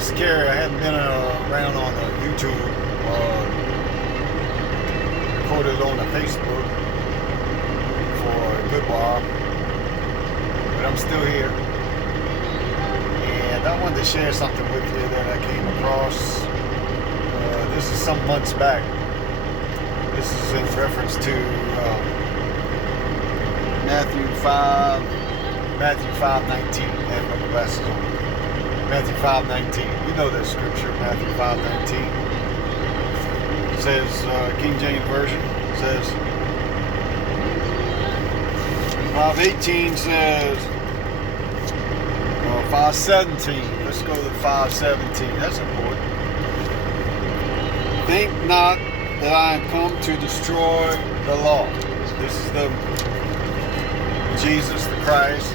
This is Kerry. I hadn't been around on YouTube, recorded on Facebook for a good while, but I'm still here. And I wanted to share something with you that I came across. This is some months back. This is in reference to Matthew 5:19. I have my glasses on. Matthew 5:19. You know that scripture, Matthew 5:19. It says, King James Version says, 5:18 says, 5:17. Let's go to 5:17. That's important. Think not that I am come to destroy the law. This is the Jesus the Christ,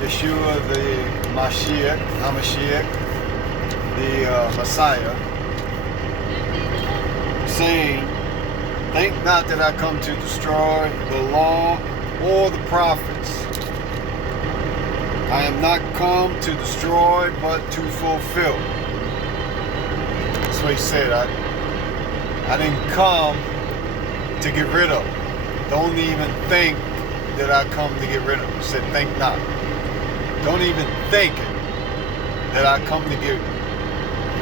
Yeshua the Mashiach, the Messiah, saying, think not that I come to destroy the law or the prophets. I am not come to destroy, but to fulfill. That's what he said. I didn't come to get rid of. Don't even think that I come to get rid of. He said, think not. Don't even think it, that I come to get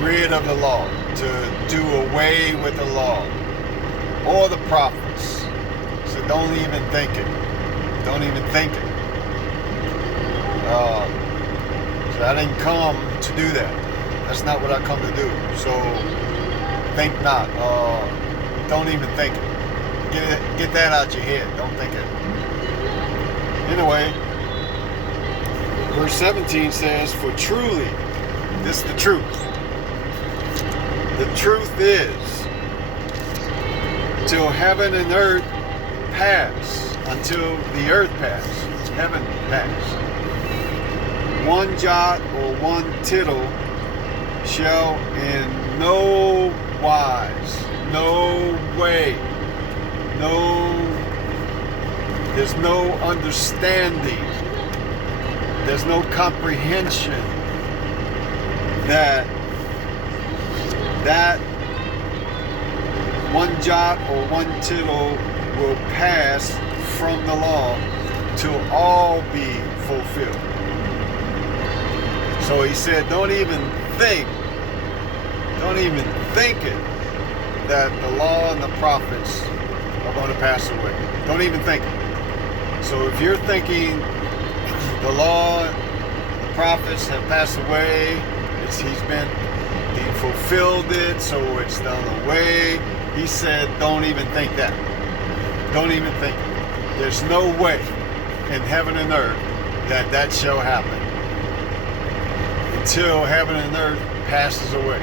rid of the law, to do away with the law, or the prophets. So don't even think it. Don't even think it. So I didn't come to do that. That's not what I come to do. So think not. Don't even think it. Get that out your head. Don't think it. Anyway, verse 17 says, for truly, this is the truth. The truth is, till heaven and earth pass, until the earth pass, heaven pass, one jot or one tittle shall in no wise, no way, there's no understanding, there's no comprehension that one jot or one tittle will pass from the law till all be fulfilled. So he said, don't even think it, that the law and the prophets are going to pass away. Don't even think it. So if you're thinking the law, the prophets have passed away, he fulfilled it, so it's done away. He said, don't even think that. Don't even think it. There's no way in heaven and earth that shall happen until heaven and earth passes away.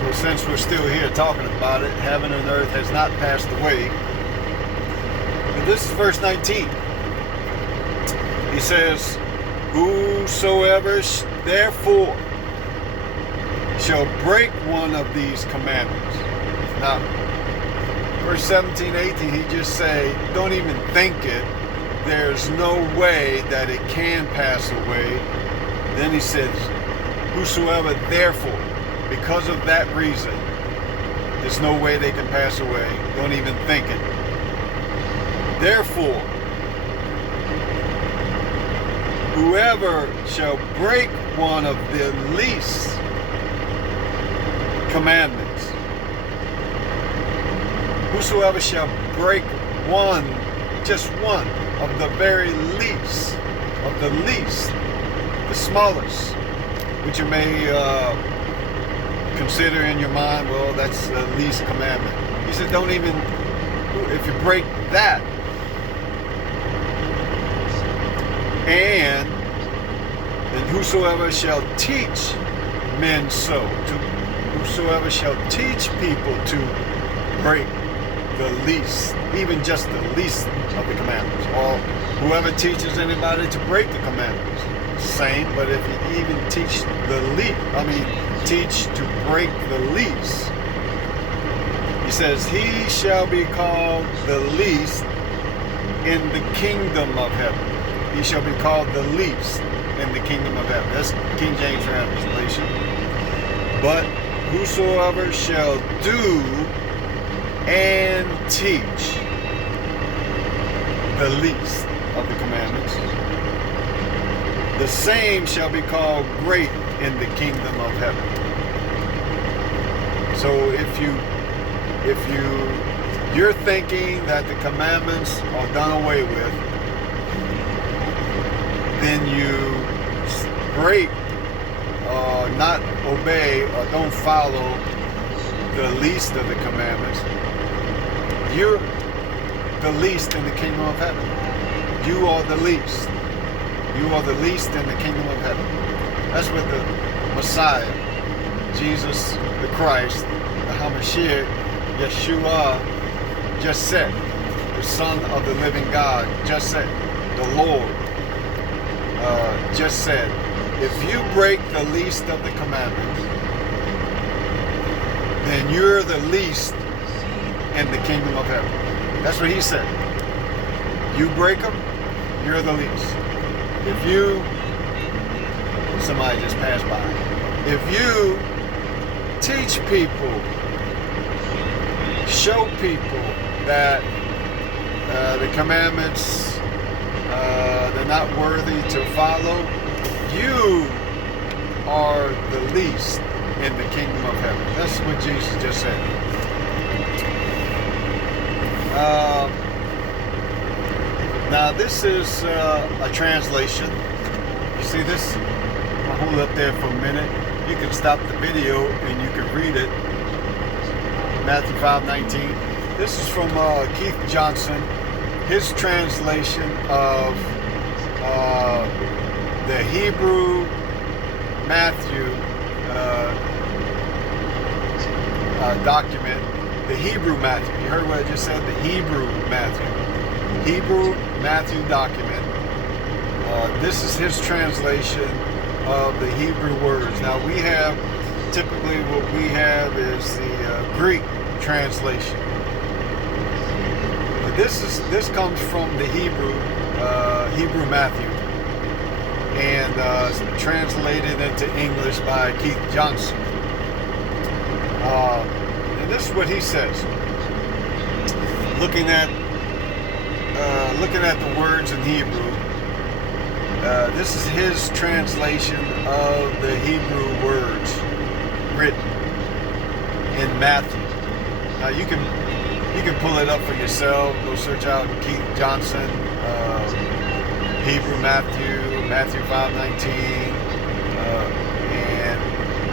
So since we're still here talking about it, heaven and earth has not passed away. And this is verse 19. He says, whosoever therefore shall break one of these commandments. Now, verse 17, 18, he just say, don't even think it. There's no way that it can pass away. Then he says, whosoever therefore, because of that reason, there's no way they can pass away. Don't even think it. Therefore, whoever shall break one of the least commandments, whosoever shall break one, just one, of the very least, the smallest, which you may consider in your mind, well, that's the least commandment. He said, don't even, if you break that, and whosoever shall teach men so, whosoever shall teach people to break the least, even just the least of the commandments, or whoever teaches anybody to break the commandments, same. But if you even teach teach to break the least, he says, he shall be called the least in the kingdom of heaven. He shall be called the least. in the kingdom of heaven. That's King James translation. But whosoever shall do and teach the least of the commandments, the same shall be called great in the kingdom of heaven. So if you're thinking that the commandments are done away with, then you break, not obey, or don't follow the least of the commandments, you're the least in the kingdom of heaven. You are the least. You are the least in the kingdom of heaven. That's what the Messiah, Jesus the Christ, the Hamashiach, Yeshua, just said. The Son of the living God just said. The Lord just said, if you break the least of the commandments, then you're the least in the kingdom of heaven. That's what he said. You break them, you're the least. If you, somebody just passed by, if you teach people, show people that the commandments, they're not worthy to follow, you are the least in the kingdom of heaven. That's what Jesus just said. Now this is a translation. You see this? I'll hold it up there for a minute. You can stop the video and you can read it. Matthew 5:19. This is from Keith Johnson. His translation of the Hebrew Matthew document. The Hebrew Matthew. You heard what I just said? The Hebrew Matthew. Hebrew Matthew document. This is his translation of the Hebrew words. Now we have, typically what we have is the Greek translation. But this comes from the Hebrew Matthew, and translated into English by Keith Johnson. And this is what he says. Looking at the words in Hebrew, this is his translation of the Hebrew words written in Matthew. Now you can pull it up for yourself. Go search out Keith Johnson, Hebrew Matthew 5:19, and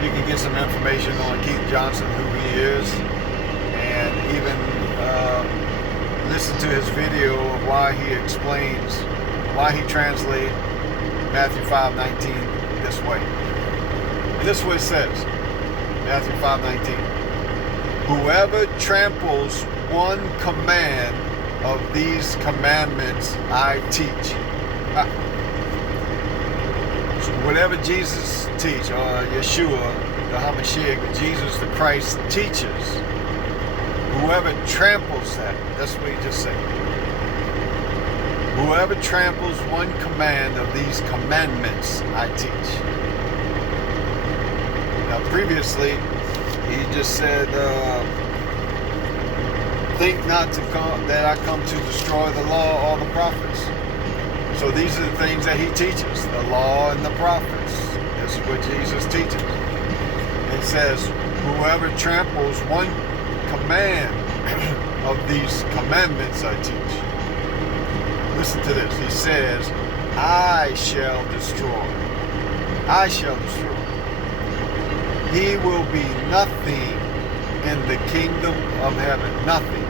you can get some information on Keith Johnson, who he is, and even listen to his video of why he explains, why he translates Matthew 5:19 this way. And this is what it says, Matthew 5:19. Whoever tramples one command of these commandments I teach. So whatever Jesus teach, or Yeshua, the Hamashiach, Jesus the Christ teaches, whoever tramples that, that's what he just said. Whoever tramples one command of these commandments I teach. Now previously, he just said, think not to come, that I come to destroy the law or the prophets. So these are the things that he teaches, the law and the prophets. This is what Jesus teaches. It says, whoever tramples one command of these commandments I teach. Listen to this. He says, I shall destroy. I shall destroy. He will be nothing in the kingdom of heaven. Nothing.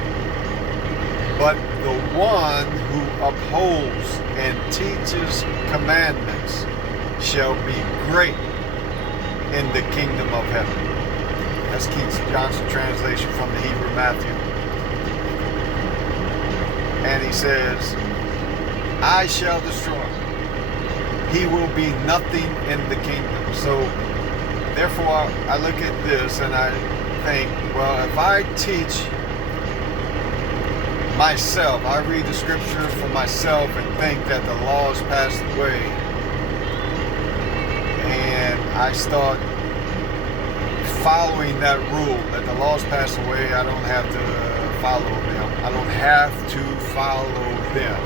But the one who upholds and teaches commandments shall be great in the kingdom of heaven. That's Keith Johnson translation from the Hebrew Matthew. And he says, I shall destroy. He will be nothing in the kingdom. So therefore I look at this and I think, well, if I teach myself, I read the scripture for myself and think that the law is passed away, I start following that rule that the laws pass away. I don't have to follow them. I don't have to follow them.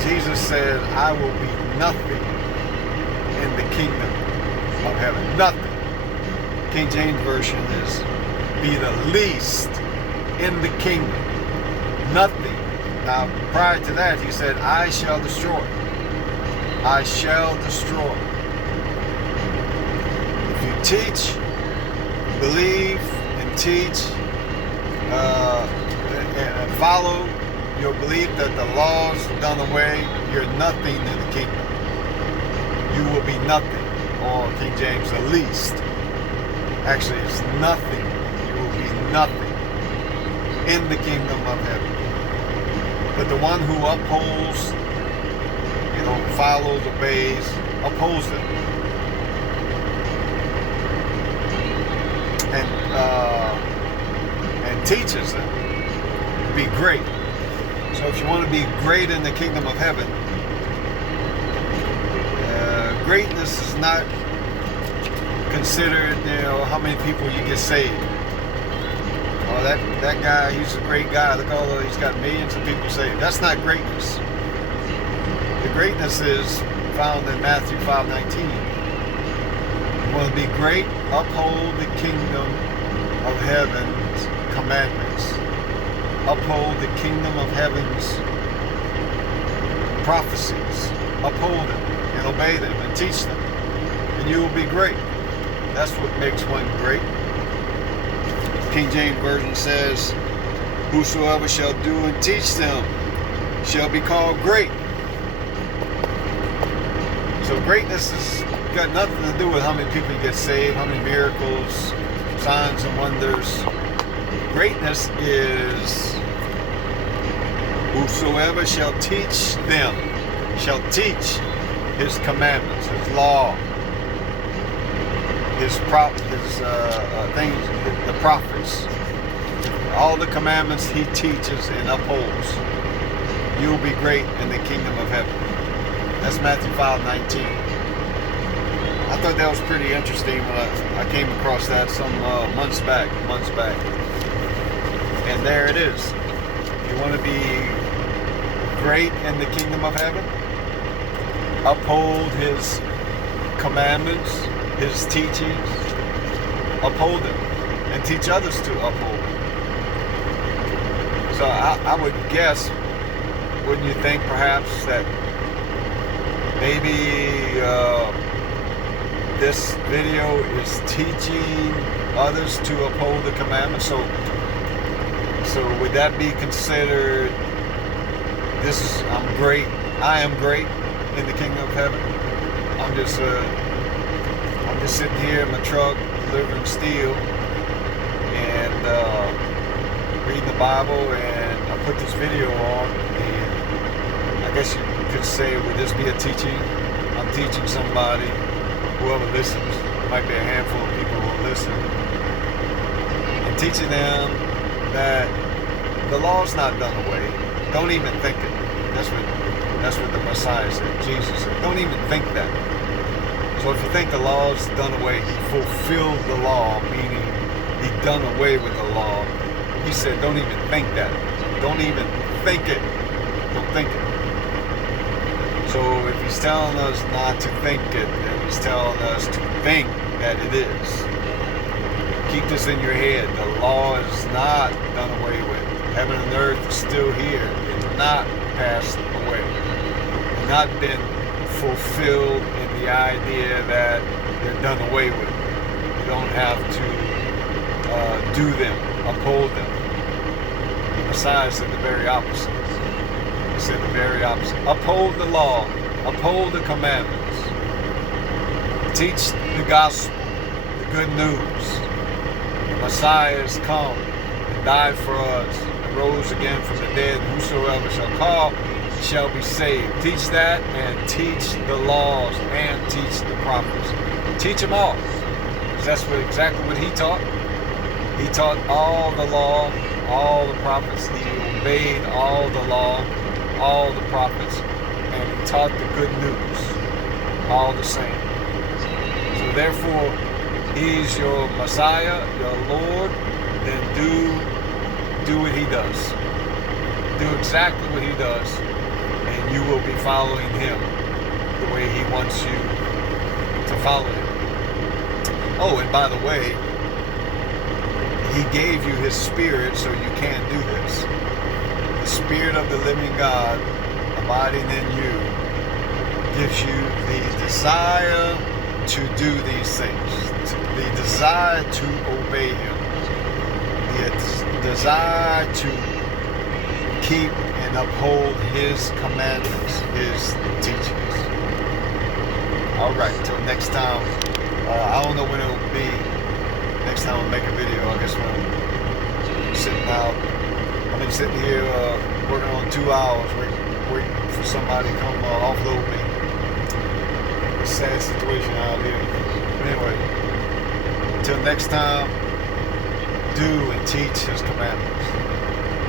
Jesus said, I will be nothing in the kingdom of heaven. Nothing. King James Version is be the least in the kingdom. Nothing. Now, prior to that, he said, I shall destroy. I shall destroy. If you teach, believe, and teach, and follow your belief that the law's done away, you're nothing in the kingdom. You will be nothing. Or King James, the least. Actually, it's nothing. You will be nothing in the kingdom of heaven. But the one who upholds, follows, obeys, upholds them. And teaches them to be great. So if you want to be great in the kingdom of heaven, greatness is not considered, how many people you get saved. Oh, that guy, he's a great guy. Look, although he's got millions of people saved. That's not greatness. The greatness is found in Matthew 5:19. You want to be great? Uphold the kingdom of heaven's commandments. Uphold the kingdom of heaven's prophecies. Uphold them and obey them and teach them. And you will be great. That's what makes one great. King James Version says, whosoever shall do and teach them shall be called great. So greatness has got nothing to do with how many people you get saved, how many miracles, signs and wonders. Greatness is whosoever shall teach them, shall teach his commandments, his law, his things, the prophets, all the commandments he teaches and upholds. You'll be great in the kingdom of heaven. That's Matthew 5:19. I thought that was pretty interesting when I came across that some months back. And there it is. You want to be great in the kingdom of heaven? Uphold his commandments, his teachings, uphold them, and teach others to uphold them. So I would guess, wouldn't you think perhaps that maybe this video is teaching others to uphold the commandments? So would that be considered, I'm great, I am great in the kingdom of heaven? I'm just sitting here in my truck delivering steel and reading the Bible, and I put this video on, and I guess you could say, would this be a teaching? I'm teaching somebody, whoever listens, it might be a handful of people who will listen, and teaching them that the law's not done away. Don't even think it. That's what the Messiah said, Jesus said. Don't even think that. So if you think the law's done away, he fulfilled the law, meaning he done away with the law. He said, don't even think that. Don't even think it. Don't think it. So if he's telling us not to think it, then he's telling us to think that it is. Keep this in your head. The law is not done away with. Heaven and earth is still here. It's not passed away. It's not been fulfilled in the idea that they're done away with. You don't have to do them, uphold them. The Messiah said the very opposite. He said the very opposite. Uphold the law. Uphold the commandments. Teach the gospel, the good news. The Messiah has come and died for us and rose again from the dead. Whosoever shall call shall be saved. Teach that, and teach the laws, and teach the prophets. Teach them all. Because that's exactly what he taught. He taught all the law, all the prophets. He obeyed all the law, all the prophets, and he taught the good news, all the same. therefore he's your Messiah, your Lord, then do what he does. Do exactly what he does, and you will be following him the way he wants you to follow him. Oh, and by the way, he gave you his spirit so you can do this. The Spirit of the living God abiding in you gives you the desire to do these things, the desire to obey him, the desire to keep and uphold his commandments, his teachings. All right, till next time. I don't know when it will be. Next time I'll make a video. I guess when I'm sitting out. I've been sitting here working on 2 hours, waiting for somebody to come offload me. It's a sad situation out here. But anyway, until next time, do and teach his commandments.